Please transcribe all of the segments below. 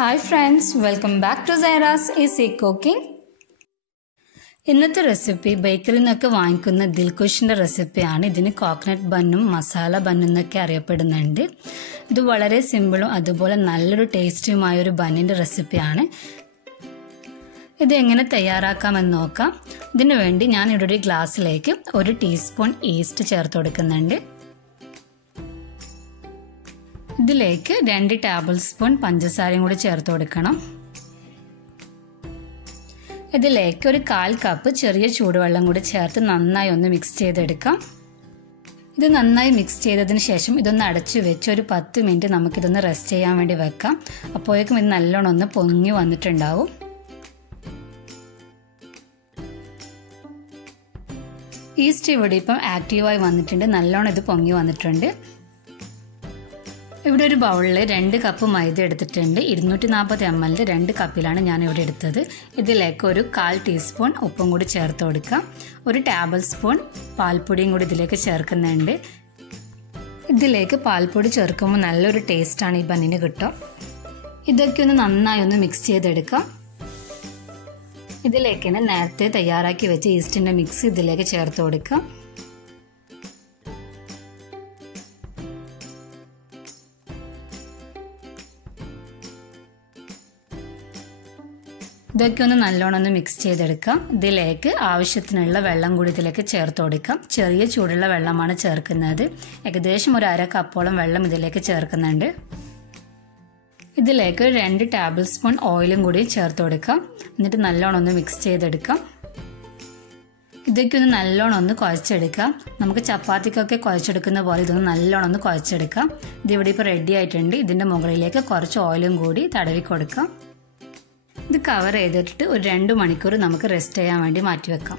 Hi friends, welcome back to Zaira's Easy Cooking. ഇന്നത്തെ recipe ബേക്കറിയിൽ നിന്നൊക്കെ വാങ്ങിക്കുന്ന ദിൽകുഷിൻ്റെ റെസിപ്പിയാണ്. ഇതിന് കോക്കനട്ട് ബന്നും മസാല ബന്നും എന്നൊക്കെ അറിയപ്പെടുന്നുണ്ട്. ഇത് വളരെ സിമ്പിളും അതുപോലെ നല്ലൊരു ടേസ്റ്റിയുമായ ഒരു ബന്നിൻ്റെ റെസിപ്പിയാണ്. ഇത് എങ്ങനെ തയ്യാറാക്കാമെന്ന് നോക്കാം. ഇതിനു വേണ്ടി ഞാൻ ഇവിടെ ഒരു ഗ്ലാസ്സിലേക്ക് 1 ടീസ്പൂൺ ഈസ്റ്റ് ചേർത്ത് കൊടുക്കുന്നുണ്ട്. ഇതിലേക്ക് 2 ടേബിൾ സ്പൂൺ പഞ്ചസാരയും കൂടി ചേർത്ത് കൊടുക്കണം. ഇതിലേക്ക് ഒരു 1/4 കപ്പ് ചെറിയ ചൂടുവെള്ളം കൂടി ചേർത്ത് നന്നായി ഒന്ന് മിക്സ് ചെയ്തെടുക്കാം. ഇത് നന്നായി മിക്സ് ചെയ്തതിന് ശേഷം ഇതൊന്ന് അടച്ചു വെച്ച് ഒരു 10 മിനിറ്റ് നമുക്കിതൊന്ന് റെസ്റ്റ് ചെയ്യാൻ വേണ്ടി വെക്കാം. അപ്പോഴേക്കും ഇത് നല്ലോണം ഒന്ന് പൊങ്ങി വന്നിട്ടുണ്ടാവും. ഈസ്റ്റ് ഇവിടെ ഇപ്പം ആക്റ്റീവായി വന്നിട്ടുണ്ട്. നല്ലോണം ഇത് പൊങ്ങി വന്നിട്ടുണ്ട്. ഇവിടെ ഒരു ബൗളിൽ 2 കപ്പ് മൈദ എടുത്തിട്ടുണ്ട്. 240 ml 2 കപ്പിലാണ് ഞാൻ ഇവിടെ എടുത്തത്. ഇതിലേക്ക് ഒരു 1/4 ടീസ്പൂൺ ഉപ്പും കൂടി ചേർത്ത് കൊടുക്കാം. 1 ടേബിൾ സ്പൂൺ പാൽപ്പൊടിയും കൂടി ഇതിലേക്ക് ചേർക്കുന്നുണ്ട്. ഇതിലേക്ക് പാൽപ്പൊടി ചേർക്കുമ്പോൾ നല്ലൊരു ടേസ്റ്റാണ് ഈ ബന്നിന് കിട്ടുക. ഇതൊക്കെ ഒന്ന് നന്നായി ഒന്ന് മിക്സ് ചെയ്തെടുക്കാം. ഇതിലേക്ക് തന്നെ നേരത്തെ തയ്യാറാക്കി വെച്ച ഈസ്റ്റിൻ്റെ മിക്സ് ഇതിലേക്ക് ചേർത്ത് കൊടുക്കാം. ഇതൊക്കെ ഒന്ന് നല്ലോണം ഒന്ന് മിക്സ് ചെയ്തെടുക്കാം. ഇതിലേക്ക് ആവശ്യത്തിനുള്ള വെള്ളം കൂടി ഇതിലേക്ക് ചേർത്ത് കൊടുക്കാം. ചെറിയ ചൂടുള്ള വെള്ളമാണ് ചേർക്കുന്നത്. ഏകദേശം ഒരു 1/2 കപ്പോളം വെള്ളം ഇതിലേക്ക് ചേർക്കുന്നുണ്ട്. ഇതിലേക്ക് 2 ടേബിൾ സ്പൂൺ ഓയിലും കൂടി ചേർത്ത് കൊടുക്കാം. എന്നിട്ട് നല്ലോണം ഒന്ന് മിക്സ് ചെയ്തെടുക്കാം. ഇതൊക്കെ ഒന്ന് നല്ലോണം ഒന്ന് കുഴച്ചെടുക്കാം. നമുക്ക് ചപ്പാത്തിക്കൊക്കെ കുഴച്ചെടുക്കുന്ന പോലെ ഇതൊന്ന് നല്ലോണം ഒന്ന് കുഴച്ചെടുക്കാം. ഇതിവിടെ ഇപ്പോൾ റെഡി ആയിട്ടുണ്ട്. ഇതിൻ്റെ മുകളിലേക്ക് കുറച്ച് ഓയിലും കൂടി തടവി കൊടുക്കാം. ഇത് കവർ ചെയ്തിട്ട് ഒരു 2 മണിക്കൂർ നമുക്ക് റെസ്റ്റ് ചെയ്യാൻ വേണ്ടി മാറ്റിവെക്കാം.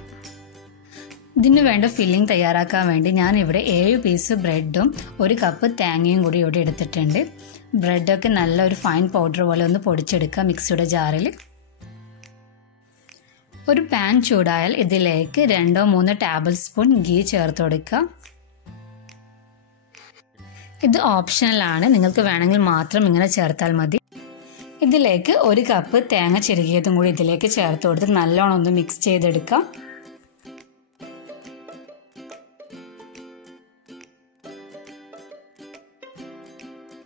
ഇതിന് വേണ്ട ഫില്ലിംഗ് തയ്യാറാക്കാൻ വേണ്ടി ഞാൻ ഇവിടെ 7 പീസ് ബ്രെഡും 1 കപ്പ് തേങ്ങയും കൂടി ഇവിടെ എടുത്തിട്ടുണ്ട്. ബ്രെഡൊക്കെ നല്ല ഒരു ഫൈൻ പൗഡർ പോലെ ഒന്ന് പൊടിച്ചെടുക്കാം മിക്സിയുടെ ജാറിൽ. ഒരു പാൻ ചൂടായാൽ ഇതിലേക്ക് 2-3 ടേബിൾ സ്പൂൺ ഗീ ചേർത്ത് കൊടുക്കാം. ഇത് ഓപ്ഷണലാണ്, നിങ്ങൾക്ക് വേണമെങ്കിൽ മാത്രം ഇങ്ങനെ ചേർത്താൽ മതി. ഇതിലേക്ക് 1 കപ്പ് തേങ്ങ ചിരകിയതും കൂടി ഇതിലേക്ക് ചേർത്ത് കൊടുത്ത് നല്ലോണം ഒന്ന് മിക്സ് ചെയ്തെടുക്കാം.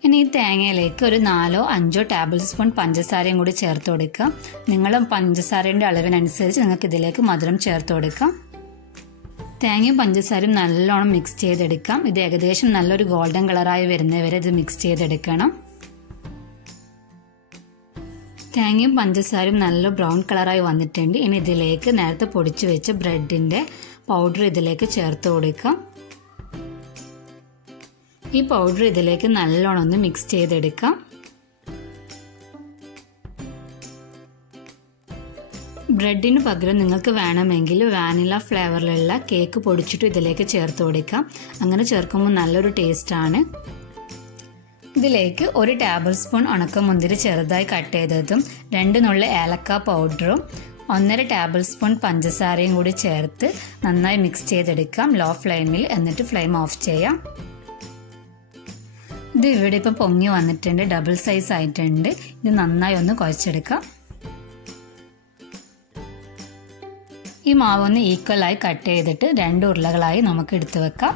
ഇനി ഈ തേങ്ങയിലേക്ക് ഒരു 4-5 ടേബിൾ സ്പൂൺ പഞ്ചസാരയും കൂടി ചേർത്ത് കൊടുക്കാം. നിങ്ങൾ പഞ്ചസാരയുടെ അളവിനനുസരിച്ച് നിങ്ങൾക്ക് ഇതിലേക്ക് മധുരം ചേർത്ത് കൊടുക്കാം. തേങ്ങയും പഞ്ചസാരയും നല്ലോണം മിക്സ് ചെയ്തെടുക്കാം. ഇത് ഏകദേശം നല്ലൊരു ഗോൾഡൻ കളറായി വരുന്നവരെ ഇത് മിക്സ് ചെയ്തെടുക്കണം. തേങ്ങയും പഞ്ചസാരയും നല്ല ബ്രൗൺ കളറായി വന്നിട്ടുണ്ട്. ഇനി ഇതിലേക്ക് നേരത്തെ പൊടിച്ചു വെച്ച ബ്രെഡിൻ്റെ പൗഡർ ഇതിലേക്ക് ചേർത്ത് കൊടുക്കാം. ഈ പൗഡർ ഇതിലേക്ക് നല്ലോണം ഒന്ന് മിക്സ് ചെയ്തെടുക്കാം. ബ്രെഡിന് പകരം നിങ്ങൾക്ക് വേണമെങ്കിൽ വാനില ഫ്ലേവറിലുള്ള കേക്ക് പൊടിച്ചിട്ട് ഇതിലേക്ക് ചേർത്ത് കൊടുക്കാം. അങ്ങനെ ചേർക്കുമ്പോൾ നല്ലൊരു ടേസ്റ്റാണ്. ഇതിലേക്ക് 1 ടേബിൾ സ്പൂൺ ഉണക്കമുന്തിരി ചെറുതായി കട്ട് ചെയ്തതും 2 നുള്ളി ഏലക്ക പൗഡറും 1.5 ടേബിൾ സ്പൂൺ പഞ്ചസാരയും കൂടി ചേർത്ത് നന്നായി മിക്സ് ചെയ്തെടുക്കാം ലോ ഫ്ലെയിമിൽ. എന്നിട്ട് ഫ്ലെയിം ഓഫ് ചെയ്യാം. ഇത് ഇവിടെ ഇപ്പം പൊങ്ങി വന്നിട്ടുണ്ട്. ഡബിൾ സൈസ് ആയിട്ടുണ്ട്. ഇത് നന്നായി ഒന്ന് കുഴച്ചെടുക്കാം. ഈ മാവൊന്ന് ഈക്വലായി കട്ട് ചെയ്തിട്ട് 2 ഉരുളകളായി നമുക്ക് എടുത്തു വെക്കാം.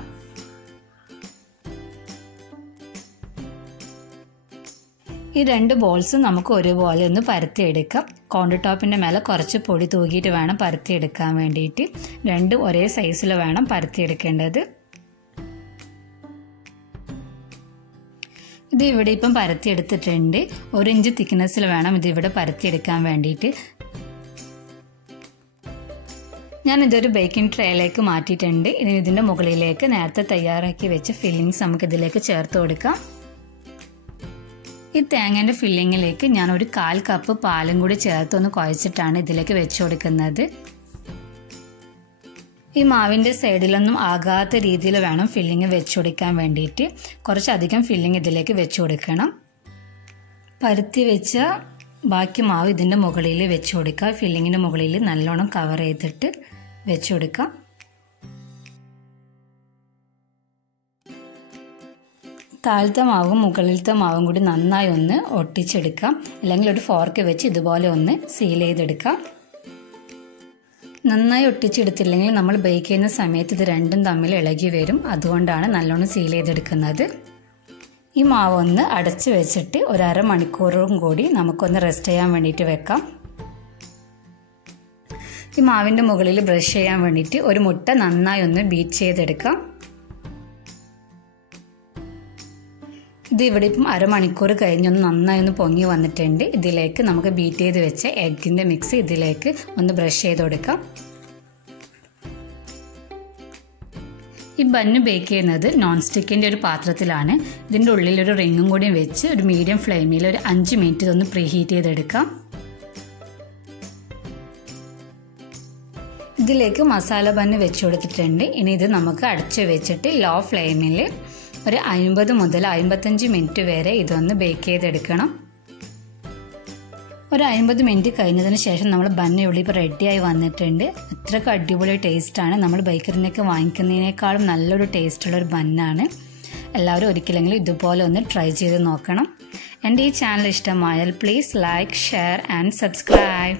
ഈ 2 ബോൾസും നമുക്ക് ഒരുപോലെ ഒന്ന് പരത്തിയെടുക്കാം. കൗണ്ടർ ടോപ്പിൻ്റെ മേലെ കുറച്ച് പൊടി തൂക്കിയിട്ട് വേണം പരത്തിയെടുക്കാൻ വേണ്ടിയിട്ട്. 2 ഒരേ സൈസിൽ വേണം പരത്തിയെടുക്കേണ്ടത്. ഇത് ഇവിടെ ഇപ്പം പരത്തിയെടുത്തിട്ടുണ്ട്. 1 ഇഞ്ച് തിക്നെസ്സിൽ വേണം ഇതിവിടെ പരത്തിയെടുക്കാൻ വേണ്ടിയിട്ട്. ഞാൻ ഇതൊരു ബേക്കിംഗ് ട്രേയിലേക്ക് മാറ്റിയിട്ടുണ്ട്. ഇനി ഇതിൻ്റെ മുകളിലേക്ക് നേരത്തെ തയ്യാറാക്കി വെച്ച ഫില്ലിങ്സ് നമുക്ക് ഇതിലേക്ക് ചേർത്ത് കൊടുക്കാം. ഈ തേങ്ങേൻ്റെ ഫില്ലിങ്ങിലേക്ക് ഞാൻ ഒരു 1/4 കപ്പ് പാലും കൂടി ചേർത്ത് ഒന്ന് കുഴച്ചിട്ടാണ് ഇതിലേക്ക് വെച്ച് കൊടുക്കുന്നത്. ഈ മാവിൻ്റെ സൈഡിലൊന്നും ആകാത്ത രീതിയിൽ വേണം ഫില്ലിങ് വെച്ച് കൊടുക്കാൻ വേണ്ടിയിട്ട്. കുറച്ചധികം ഫില്ലിങ് ഇതിലേക്ക് വെച്ച് കൊടുക്കണം. പരുത്തി വെച്ച ബാക്കി മാവ് ഇതിൻ്റെ മുകളിൽ വെച്ച് കൊടുക്കുക. ഫില്ലിങ്ങിൻ്റെ മുകളിൽ നല്ലോണം കവർ ചെയ്തിട്ട് വെച്ച് കൊടുക്കാം. താഴത്തെ മാവും മുകളിലത്തെ മാവും കൂടി നന്നായി ഒന്ന് ഒട്ടിച്ചെടുക്കാം. അല്ലെങ്കിൽ ഒരു ഫോർക്ക് വെച്ച് ഇതുപോലെ ഒന്ന് സീൽ ചെയ്തെടുക്കാം. നന്നായി ഒട്ടിച്ചെടുത്തില്ലെങ്കിൽ നമ്മൾ ബേക്ക് ചെയ്യുന്ന സമയത്ത് ഇത് രണ്ടും തമ്മിൽ ഇളകി വരും. അതുകൊണ്ടാണ് നല്ലോണം സീൽ ചെയ്തെടുക്കുന്നത്. ഈ മാവ് ഒന്ന് അടച്ച് വെച്ചിട്ട് ഒരു അരമണിക്കൂറും കൂടി നമുക്കൊന്ന് റെസ്റ്റ് ചെയ്യാൻ വേണ്ടിയിട്ട് വെക്കാം. ഈ മാവിൻ്റെ മുകളിൽ ബ്രഷ് ചെയ്യാൻ വേണ്ടിയിട്ട് ഒരു മുട്ട നന്നായി ഒന്ന് ബീറ്റ് ചെയ്തെടുക്കാം. ഇത് ഇവിടെ ഇപ്പം അരമണിക്കൂർ കഴിഞ്ഞൊന്ന് നന്നായി ഒന്ന് പൊങ്ങി വന്നിട്ടുണ്ട്. ഇതിലേക്ക് നമുക്ക് ബീറ്റ് ചെയ്ത് വെച്ച എഗ്ഗിൻ്റെ മിക്സ് ഇതിലേക്ക് ഒന്ന് ബ്രഷ് ചെയ്ത് കൊടുക്കാം. ഈ ബന്ന് ബേക്ക് ചെയ്യുന്നത് നോൺ സ്റ്റിക്കിൻ്റെ ഒരു പാത്രത്തിലാണ്. ഇതിൻ്റെ ഉള്ളിൽ ഒരു റിങ്ങും കൂടി വെച്ച് ഒരു മീഡിയം ഫ്ലെയിമിൽ ഒരു 5 മിനിറ്റ് ഇതൊന്ന് പ്രീഹീറ്റ് ചെയ്തെടുക്കാം. ഇതിലേക്ക് മസാല ബന്ന് വെച്ച് കൊടുത്തിട്ടുണ്ട്. ഇനി ഇത് നമുക്ക് അടച്ച് വെച്ചിട്ട് ലോ ഫ്ലെയിമിൽ ഒരു 50 മുതൽ 55 മിനിറ്റ് വരെ ഇതൊന്ന് ബേക്ക് ചെയ്തെടുക്കണം. ഒരു 50 മിനിറ്റ് കഴിഞ്ഞതിന് ശേഷം നമ്മൾ ബന്ന് ഇവിടെ ഇപ്പോൾ റെഡിയായി വന്നിട്ടുണ്ട്. അത്രയ്ക്ക് അടിപൊളി ടേസ്റ്റാണ്. നമ്മൾ ബേക്കറിനൊക്കെ വാങ്ങിക്കുന്നതിനേക്കാളും നല്ലൊരു ടേസ്റ്റുള്ളൊരു ബന്നാണ്. എല്ലാവരും ഒരിക്കലെങ്കിലും ഇതുപോലെ ഒന്ന് ട്രൈ ചെയ്ത് നോക്കണം. എൻ്റെ ഈ ചാനൽ ഇഷ്ടമായാൽ please like, share and subscribe.